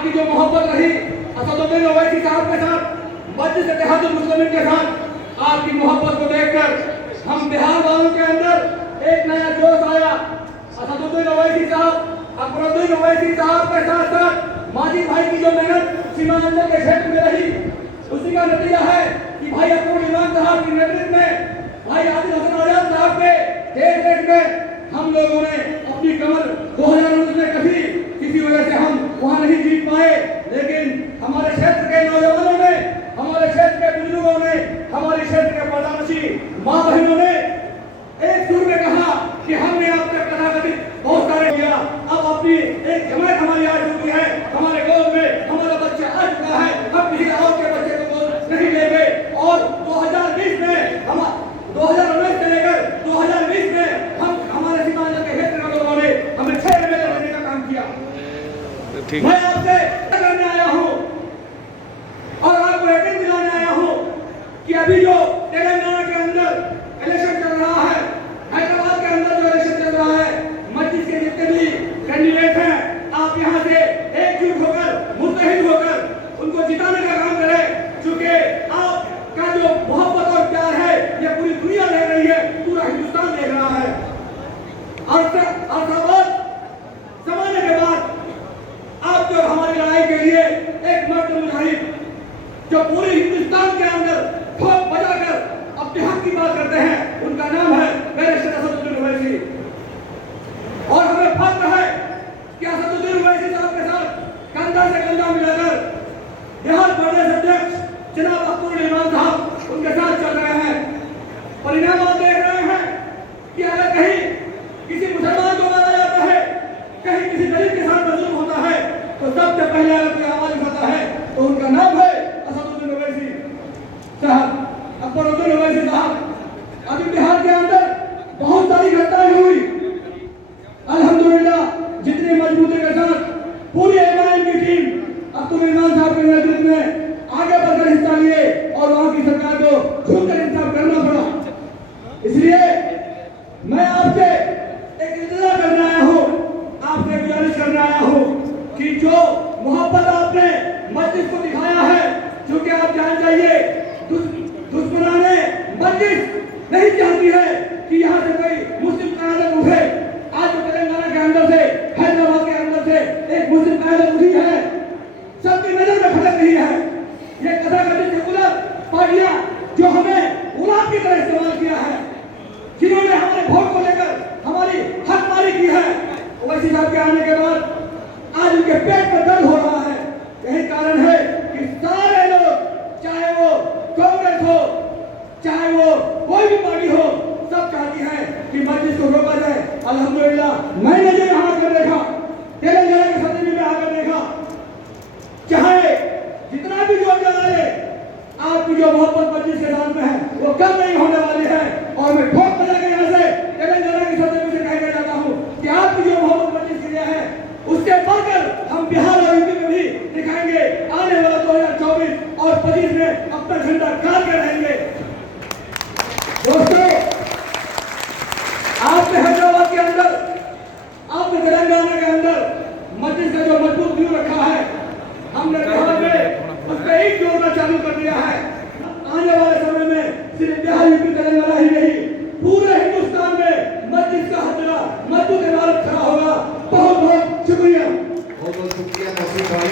आपकी जो मोहब्बत रही असदुद्दीन ओवैसी साहब के साथ, मजलिस इत्तेहादुल मुस्लिमीन के साथ, आपकी मोहब्बत को देखकर हम बिहार वालों के अंदर एक नया जोश आया। असदुद्दीन ओवैसी साहब, अकबरुद्दीन ओवैसी साहब के साथ साथ माजिद भाई की जो मेहनत सीमांचल के क्षेत्र में रही, उसी का नतीजा है कि भाई अब्दुल इमाम साहब के नेतृत्व में, भाई आदिल हसन आजाद साहब के देख में हम लोगों ने अपनी कमर 2019 में कभी किसी वजह से हम वहां नहीं जीत पाए, लेकिन हमारे क्षेत्र के नौजवानों ने, हमारे क्षेत्र के बुजुर्गों ने, हमारे क्षेत्र के प्रधानमंत्री माँ बहनों ने एक सुर में कहा कि हमने अब तक कथाकथित बहुत सारे किया, अब अपनी एक जमात हमारी आ चुकी है, हमारे गोद में हमारा बच्चा आ चुका है, अब किसी और के बच्चे को गोद नहीं लेंगे। और 2020 में हम 2019 से लेकर 2020 में हम हमारे सीमांचल के क्षेत्र के लोगों ने हमें 6 एमएलए देने का काम किया। मैं आपसे करने आया हूँ और आपको यकीन दिलाने आया हूँ कि अभी जो तेलंगाना के अंदर इलेक्शन चल रहा है, हैदराबाद के अंदर जो इलेक्शन चल रहा है, मस्जिद के जितने भी कैंडिडेट हैं, आप यहाँ से एकजुट होकर, मुत्तहिद होकर उनको जिताने का काम करें, क्योंकि आपका जो मोहब्बत और प्यार है ये पूरी दुनिया देख रही है, पूरा हिंदुस्तान देख रहा है। और जमाने के बाद आप जो हमारी लड़ाई के लिए एक मर्द मुजाहिद जो पूरे हिंदुस्तान के अंदर ठोक बजाकर अपने हक की बात करते हैं, उनका नाम है बैरिस्टर असदुद्दीन ओवैसी। और हमें फख्र है कि असदुद्दीन ओवैसी साहब के साथ कंधा से कंधा मिलाकर बिहार प्रदेश अध्यक्ष जनाब अब्दुल इमाम साहब उनके साथ चल रहे हैं। परिणाम आप देख रहे हैं कि अगर कहीं किसी मुसलमान को मारा जाता है, कहीं किसी दलित के साथ जुल्म होता है, तो सबसे पहले अगर कोई आवाज उठाता है तो उनका नाम है असदुद्दीन ओवैसी साहब, अकबरुद्दीन ओवैसी साहब। अभी बिहार के अंदर बहुत सारी घटनाएं हुई, अल्हम्दुलिल्लाह जितनी मजबूती के साथ पूरी एमआईएम की टीम अब्दुल इमाम साहब के नेतृत्व में आगे बढ़कर हिस्सा लिए और वहां की सरकार को झुककर इंसाफ करना पड़ा। इसलिए मैं आपसे एक इंतजार करने आया हूँ, आपसे गुजारिश करने आया हूँ कि जो मोहब्बत आपने मस्जिद को दिखाया है, क्योंकि आप जान जाइए दुश्मनाने मस्जिद नहीं चाहती है कि यहाँ से कोई मुस्लिम क़यादत उठे। आज तेलंगाना के अंदर से, हैदराबाद के अंदर से एक मुस्लिम क़यादत उठी है, सबकी नजर में खटक रही है। ये कथाकथित सेकुलर पार्टियां जो हमें गुलाम की तरह इस्तेमाल किया है, जिन्होंने हमारे वोट को लेकर हमारी हकमारी की है, ओवैसी साहब के आने के बाद आज उनके पेट में दर्द हो रहा है। यही कारण है कि सारे लोग, चाहे वो कांग्रेस हो, चाहे वो कोई भी पार्टी हो, सब चाहती है कि मस्जिद को रोका जाए। अल्हम्दुलिल्लाह मैंने जो यहाँ आकर देखा, तेलंगाना के सदन में आकर देखा, चाहे जितना भी जोर लगाए, आपकी जो मोहब्बत मस्जिद के साथ में है वो कम नहीं होने वाली है। और मैं ठोक बजा के यहाँ से तेलंगाना की सदन से कहना चाहता हूँ कि आपकी जो मोहब्बत मस्जिद के लिए है, उसके बढ़कर हम बिहार और यूपी में भी दिखाएंगे। आने वाला 2024 और 25 में अपना झंडा गाड़ के रहेंगे। दोस्तों, आपने हैदराबाद के अंदर, आपने तेलंगाना के अंदर मस्जिद का जो मजबूत व्यू रखा है, हमने बिहार में उस पर एक जोड़ना चालू कर दिया है। आने वाले समय में सिर्फ बिहार यूपी तेलंगाना ही नहीं, पूरे हिंदुस्तान में मस्जिद का हथेला मजबूत इमारत खड़ा होगा। बहुत बहुत शुक्रिया। बहुत बहुत शुक्रिया नसीब भाई।